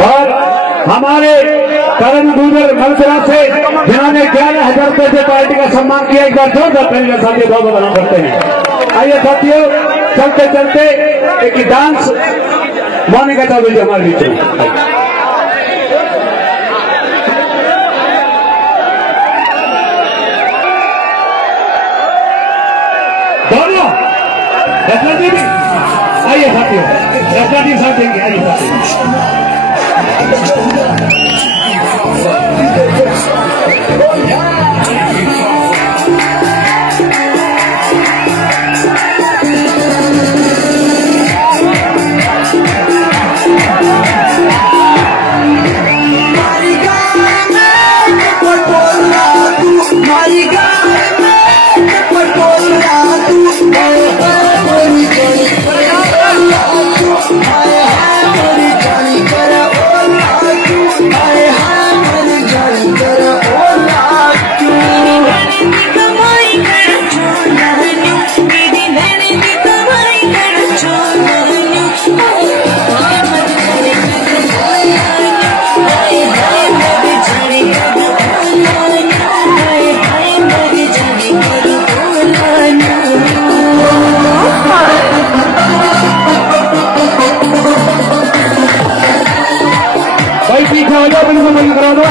और हमारे करण गुजर मलसरा से जिन्होंने 11,000 रुपये से पार्टी का सम्मान किया, एक बार जोरदार तालियों के साथ बहुत बना करते हैं। आइए साथियों, चलते चलते एक डांस मोनिका चौधरी जी हमारे बीच में। दोनों रत्ना जी भी आइए साथियों, रत्ना जी साथ देंगे। आइए साथियों, बंद करा दो,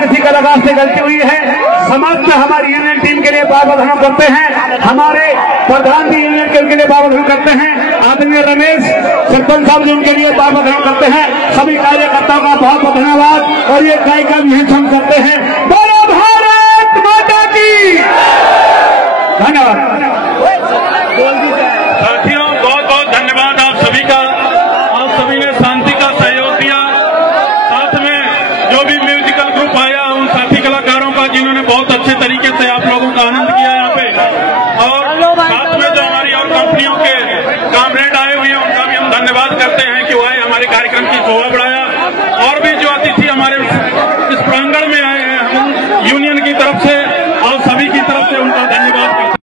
किसी का लगाव से गलती हुई है। समस्त हमारी यूनियन टीम के लिए बहुत बहुत धन्यवाद करते हैं। हमारे प्रधान जी यूनियन टीम के लिए बहुत बहुत करते हैं। आदरणीय रमेश सरपंच साहब जी उनके लिए बहुत बहुत धन्यवाद करते हैं। सभी कार्यकर्ताओं का बहुत बहुत धन्यवाद। और ये कार्यक्रम यही हम करते हैं। बोलो भारत माता की धन्यवाद। साथियों, बहुत बहुत धन्यवाद आप सभी का। आप सभी ने शांति का सहयोग दिया। साथ में जो भी म्यूजिकल ग्रुप आया, उन साथी कलाकारों का जिन्होंने बहुत अच्छे तरीके से आप लोगों का आनंद किया यहाँ पे। और साथ में जो हमारी और कंपनियों के कामरेड आए हुए हैं, उनका भी हम धन्यवाद करते हैं कि वो आए, हमारे कार्यक्रम की शोभा बढ़ाया।